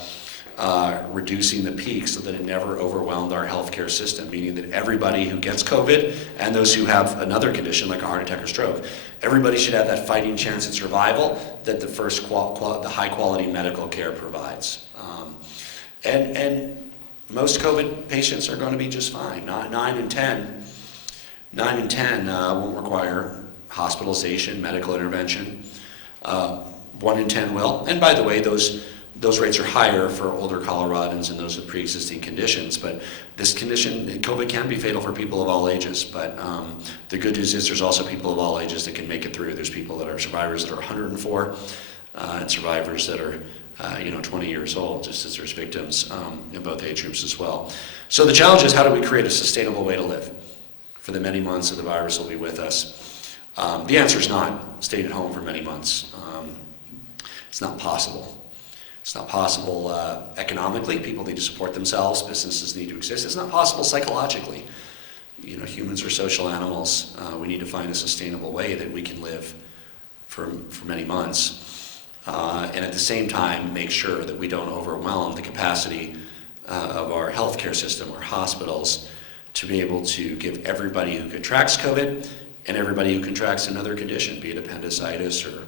reducing the peak so that it never overwhelmed our healthcare system, meaning that everybody who gets COVID and those who have another condition like a heart attack or stroke, everybody should have that fighting chance at survival that the the high quality medical care provides. And most COVID patients are going to be just fine. 9 in 10 won't require hospitalization, medical intervention. 1 in 10 will. And by the way, those rates are higher for older Coloradans and those with pre-existing conditions. But this condition, COVID, can be fatal for people of all ages. But the good news is there's also people of all ages that can make it through. There's people that are survivors that are 104 and survivors that are 20 years old, just as there's victims in both age groups as well. So the challenge is, how do we create a sustainable way to live for the many months that the virus will be with us? The answer is not staying at home for many months. It's not possible. It's not possible economically. People need to support themselves. Businesses need to exist. It's not possible psychologically. Humans are social animals. We need to find a sustainable way that we can live for many months. and at the same time make sure that we don't overwhelm the capacity of our healthcare system, our hospitals, to be able to give everybody who contracts COVID and everybody who contracts another condition, be it appendicitis or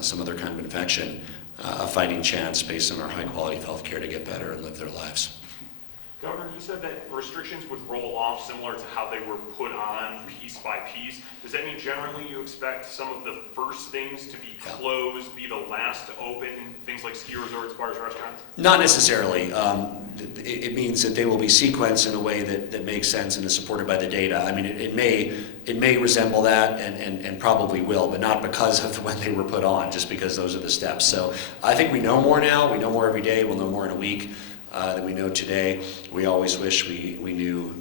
some other kind of infection, a fighting chance based on our high quality of healthcare to get better and live their lives. Governor, you said that restrictions would roll off similar to how they were put on piece by piece. Does that mean generally you expect some of the first things to be closed, be the last to open, things like ski resorts, bars, restaurants? Not necessarily. It means that they will be sequenced in a way that makes sense and is supported by the data. I mean, it may resemble that and probably will, but not because of when they were put on, just because those are the steps. So I think we know more now. We know more every day. We'll know more in a week than we know today. We always wish we knew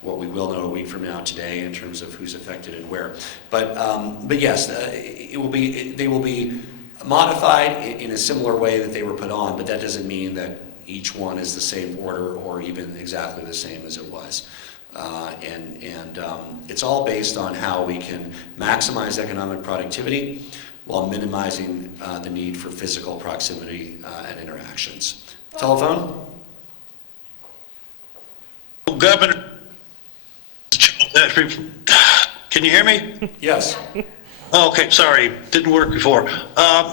what we will know a week from now today in terms of who's affected and where. But yes, they will be modified in a similar way that they were put on, but that doesn't mean that each one is the same order or even exactly the same as it was. It's all based on how we can maximize economic productivity while minimizing the need for physical proximity and interactions. Telephone? Governor, can you hear me? Yes. Oh, okay, sorry, didn't work before.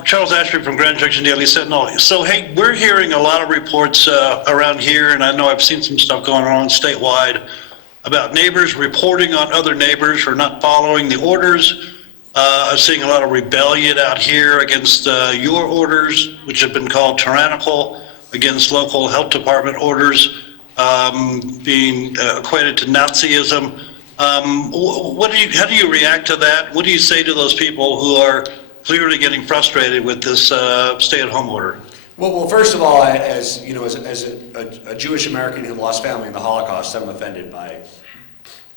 Charles Ashby from Grand Junction Daily Sentinel. So, hey, we're hearing a lot of reports around here, and I know I've seen some stuff going on statewide about neighbors reporting on other neighbors for not following the orders. I'm seeing a lot of rebellion out here against your orders, which have been called tyrannical, against local health department orders being equated to Nazism. How do you react to that? What do you say to those people who are clearly getting frustrated with this stay-at-home order? Well, first of all, as you know, as a Jewish American who lost family in the Holocaust, I'm offended by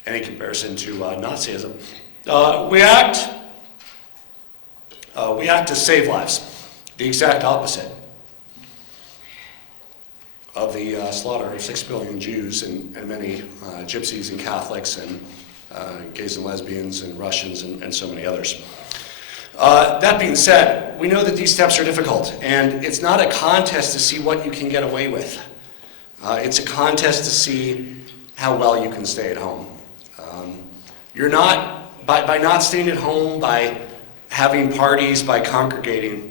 any comparison to Nazism. We act to save lives, the exact opposite of the slaughter of 6 billion Jews and many gypsies and Catholics and gays and lesbians and Russians and so many others. That being said, we know that these steps are difficult, and it's not a contest to see what you can get away with. It's a contest to see how well you can stay at home. You're not, by not staying at home, by having parties, by congregating,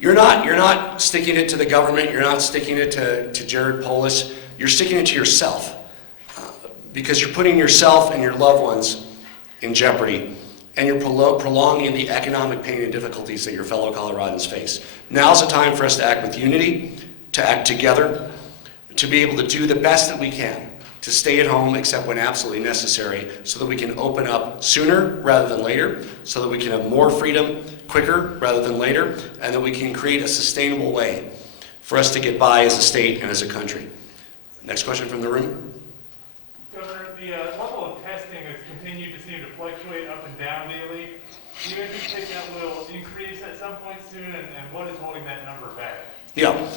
you're not sticking it to the government, you're not sticking it to Jared Polis, you're sticking it to yourself. Because you're putting yourself and your loved ones in jeopardy, and you're prolonging the economic pain and difficulties that your fellow Coloradans face. Now's the time for us to act with unity, to act together, to be able to do the best that we can, to stay at home except when absolutely necessary, so that we can open up sooner rather than later, so that we can have more freedom quicker rather than later, and that we can create a sustainable way for us to get by as a state and as a country. Next question from the room. Governor, the level of testing has continued to seem to fluctuate up and down daily. Do you anticipate that will increase at some point soon, and what is holding that number back? Yeah.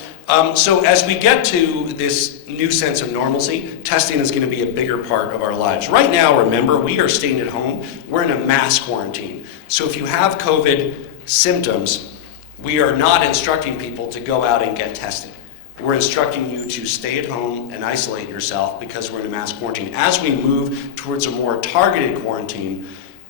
So as we get to this new sense of normalcy, testing is going to be a bigger part of our lives. Right now, remember, we are staying at home. We're in a mass quarantine. So if you have COVID symptoms, we are not instructing people to go out and get tested. We're instructing you to stay at home and isolate yourself because we're in a mass quarantine. As we move towards a more targeted quarantine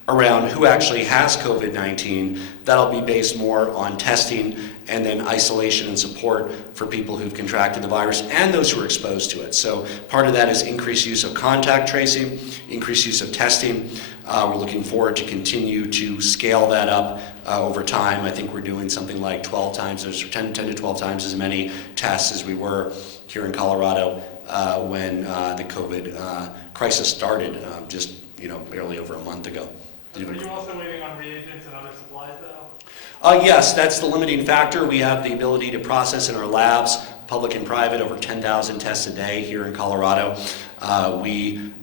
around who actually has COVID-19, that'll be based more on testing and then isolation and support for people who've contracted the virus and those who are exposed to it. So part of that is increased use of contact tracing, increased use of testing. We're looking forward to continue to scale that up over time. I think we're doing something like 12 times, or 10 to 12 times as many tests as we were here in Colorado when the COVID crisis started just barely over a month ago. Are you also waiting on reagents and other supplies, though? Yes, that's the limiting factor. We have the ability to process in our labs public and private, over 10,000 tests a day here in Colorado. We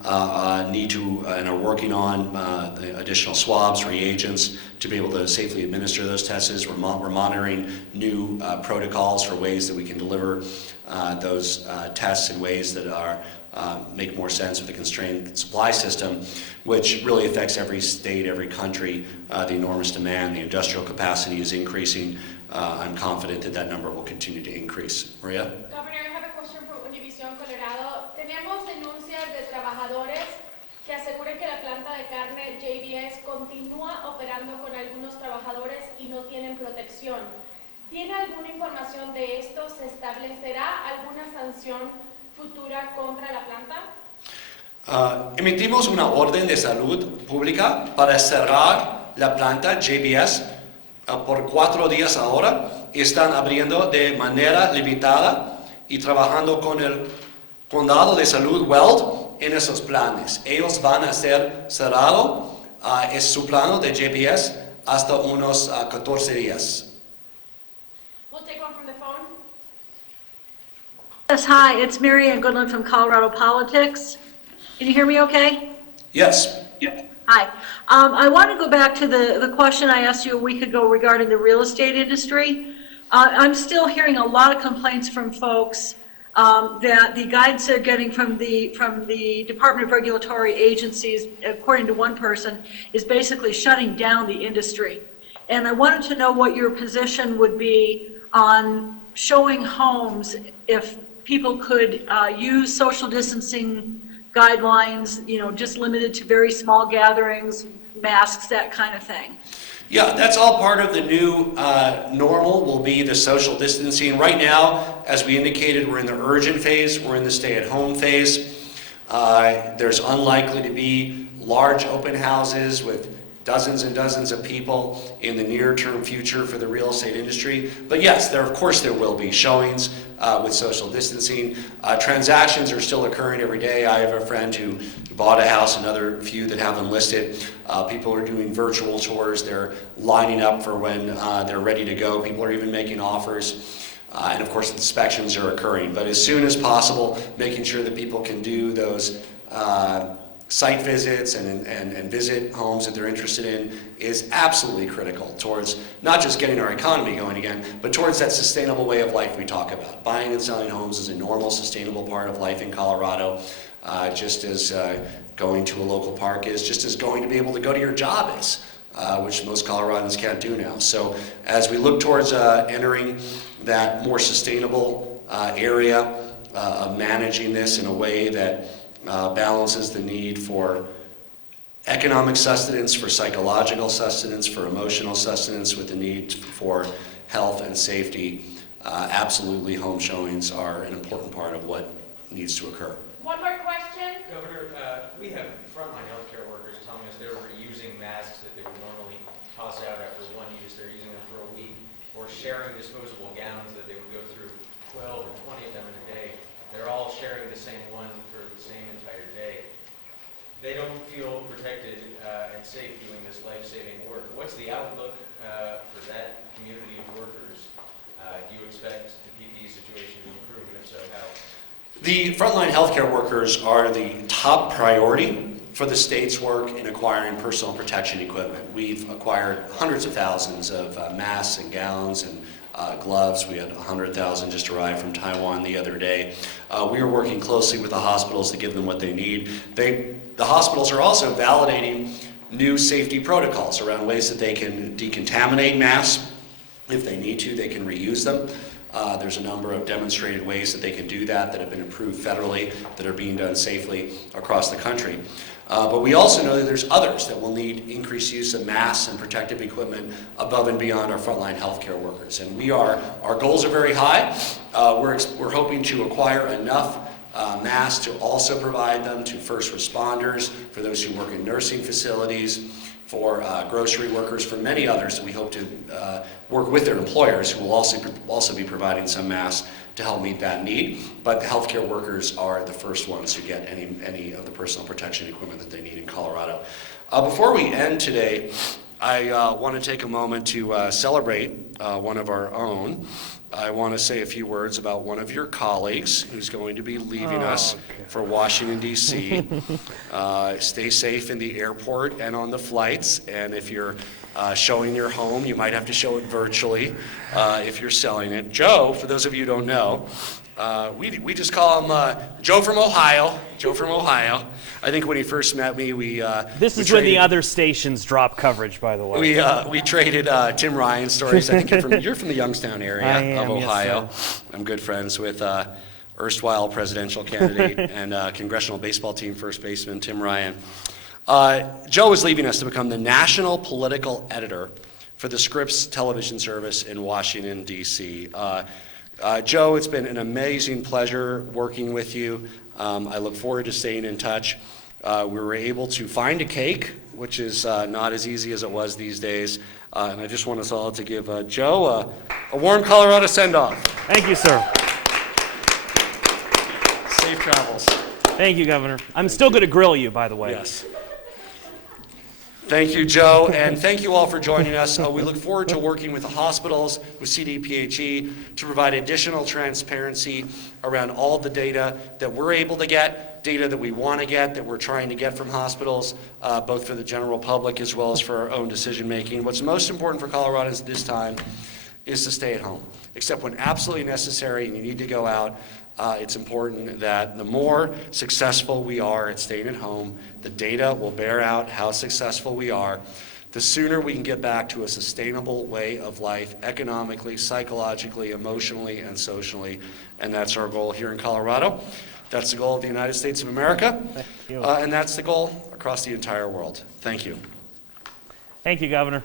need to and are working on the additional swabs, reagents, to be able to safely administer those tests. We're monitoring new protocols for ways that we can deliver those tests in ways that are make more sense with the constrained supply system, which really affects every state, every country. The enormous demand, the industrial capacity is increasing. I'm confident that that number will continue to increase. Maria? Governor, I have a question for Univision Colorado. Tenemos denuncias de trabajadores que aseguran que la planta de carne JBS continúa operando con algunos trabajadores y no tienen protección. ¿Tiene alguna información de esto? ¿Se establecerá alguna sanción futura contra la planta? Emitimos una orden de salud pública para cerrar la planta JBS por 4 días ahora. Están abriendo de manera limitada y trabajando con el condado de salud Weld en esos planes. Ellos van a ser cerrados, es su plano de JBS hasta unos 14 días. We'll take one from the phone. Yes, hi, it's Mary Ann Goodland from Colorado Politics. Can you hear me okay? Yes. Hi. I want to go back to the question I asked you a week ago regarding the real estate industry. I'm still hearing a lot of complaints from folks that the guidance they're getting from the Department of Regulatory Agencies, according to one person, is basically shutting down the industry. And I wanted to know what your position would be on showing homes if people could use social distancing guidelines, you know, just limited to very small gatherings, masks, that kind of thing. Yeah, that's all part of the new normal, will be the social distancing. Right now, as we indicated, we're in the urgent phase, we're in the stay-at-home phase. There's unlikely to be large open houses with dozens and dozens of people in the near-term future for the real estate industry. But yes, of course there will be showings with social distancing. Transactions are still occurring every day. I have a friend who bought a house, another few that have them listed. People are doing virtual tours. They're lining up for when they're ready to go. People are even making offers. And of course, inspections are occurring. But as soon as possible, making sure that people can do those site visits and visit homes that they're interested in is absolutely critical towards not just getting our economy going again, but towards that sustainable way of life we talk about. Buying and selling homes is a normal, sustainable part of life in Colorado, just as going to a local park is, just as going to be able to go to your job is, which most Coloradans can't do now. So as we look towards entering that more sustainable area of managing this in a way that balances the need for economic sustenance, for psychological sustenance, for emotional sustenance, with the need for health and safety. Absolutely, home showings are an important part of what needs to occur. One more question. Governor, we have frontline healthcare workers telling us they're reusing masks that they would normally toss out after one use. They're using them for a week, or sharing disposable gowns that they would go through 12 or 20 of them in a day. They're all sharing the same one for the same entire day. They don't feel protected and safe doing this life-saving work. What's the outlook for that community of workers? Do you expect the PPE situation to improve, and if so, how? The frontline healthcare workers are the top priority for the state's work in acquiring personal protection equipment. We've acquired hundreds of thousands of masks and gowns and gloves. We had 100,000 just arrive from Taiwan the other day. We are working closely with the hospitals to give them what they need. The hospitals are also validating new safety protocols around ways that they can decontaminate masks. If they need to, they can reuse them. There's a number of demonstrated ways that they can do that have been approved federally, that are being done safely across the country. But we also know that there's others that will need increased use of masks and protective equipment above and beyond our frontline healthcare workers. And our goals are very high. We're hoping to acquire enough masks to also provide them to first responders, for those who work in nursing facilities, for grocery workers, for many others that we hope to work with their employers, who will also be providing some masks to help meet that need. But the healthcare workers are the first ones who get any of the personal protection equipment that they need in Colorado. Before we end today, I want to take a moment to celebrate one of our own. I want to say a few words about one of your colleagues who's going to be leaving us for Washington, D.C. Stay safe in the airport and on the flights, and if you're showing your home, you might have to show it virtually if you're selling it. Joe, for those of you who don't know, we just call him Joe from Ohio. Joe from Ohio. I think when he first met me, This is when the other stations drop coverage, by the way. we traded Tim Ryan stories. I think you're from the Youngstown area I am, of yes, Ohio. sir. I'm good friends with erstwhile presidential candidate and congressional baseball team first baseman Tim Ryan. Joe is leaving us to become the national political editor for the Scripps television service in Washington, D.C. Joe, it's been an amazing pleasure working with you. I look forward to staying in touch. We were able to find a cake, which is not as easy as it was these days. And I just want us all to give Joe a warm Colorado send-off. Thank you, sir. Safe travels. Thank you, Governor. I'm still going to grill you, by the way. Yes. Thank you, Joe, and thank you all for joining us. We look forward to working with the hospitals, with CDPHE, to provide additional transparency around all the data that we're able to get, data that we want to get, that we're trying to get from hospitals, both for the general public as well as for our own decision-making. What's most important for Coloradans at this time is to stay at home, except when absolutely necessary and you need to go out. It's important that the more successful we are at staying at home, the data will bear out how successful we are. The sooner we can get back to a sustainable way of life, economically, psychologically, emotionally, and socially, and that's our goal here in Colorado. That's the goal of the United States of America, and that's the goal across the entire world. Thank you. Thank you, Governor.